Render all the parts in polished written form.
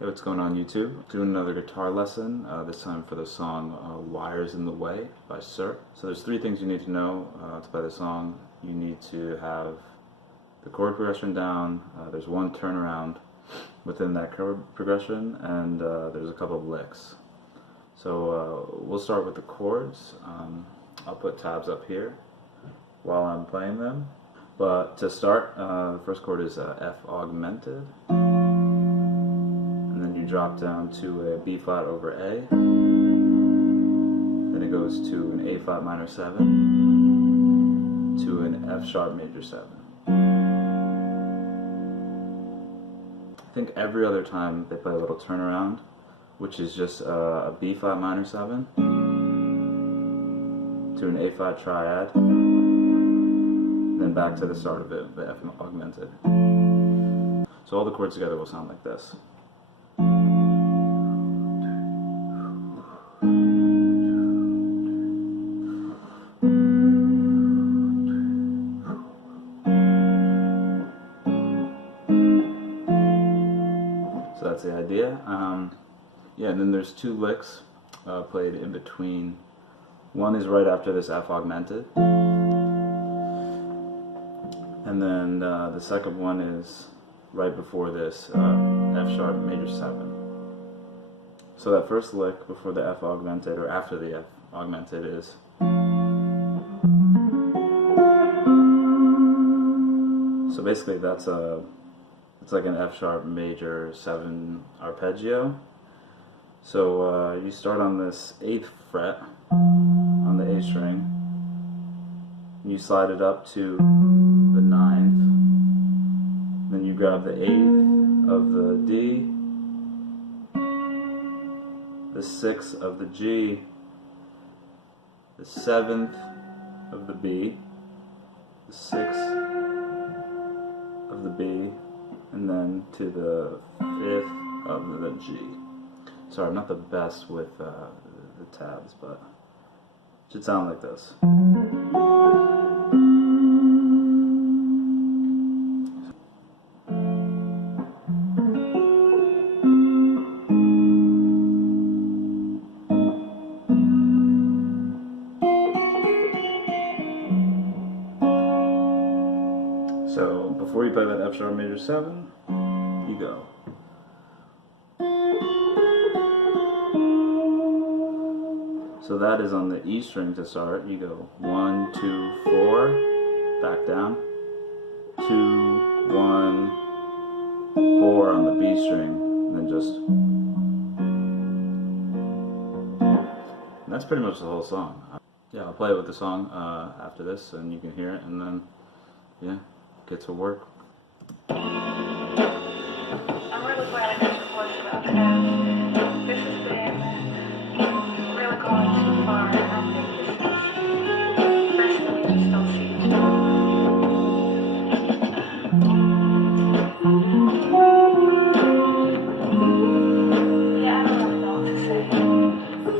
Hey, what's going on YouTube? Doing another guitar lesson, this time for the song Wires in the Way by SiR. So there's three things you need to know to play the song. You need to have the chord progression down, there's one turnaround within that chord progression, and there's a couple of licks. So we'll start with the chords. I'll put tabs up here while I'm playing them. But to start, the first chord is F augmented. You drop down to a B flat over A, then it goes to an A flat minor 7 to an F sharp major 7. I think every other time they play a little turnaround, which is just a B flat minor 7 to an A flat triad, then back to the start of it, the F augmented. So all the chords together will sound like this. So that's the idea. Yeah, and then there's two licks played in between. One is right after this F augmented, and then the second one is right before this F sharp major 7. So that first lick before the F augmented, or after the F augmented, is so basically that's it's like an F sharp major 7 arpeggio. So you start on this 8th fret on the A string, you slide it up to the 9th, then you grab the 8th of the D, the 6th of the G, the 7th of the B, the 6th of the B, and then to the 5th of the G. Sorry, I'm not the best with the tabs, but it should sound like this. So before you play that F sharp major 7, you go. So that is on the E string to start. You go 1, 2, 4, back down, 2, 1, 4 on the B string, and then just. And that's pretty much the whole song. Yeah, I'll play it with the song after this, and you can hear it, and then yeah, get to work. I'm really glad I got your voice about that. This has been really going too far, and I think this is best that we just don't see each other. Yeah, I don't really know what to say. I don't really know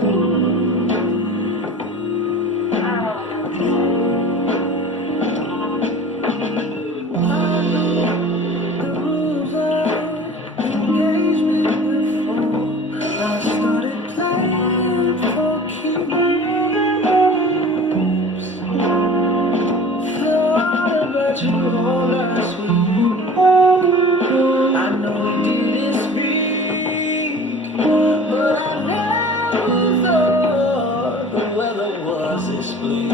what to say. The weather was this bleak.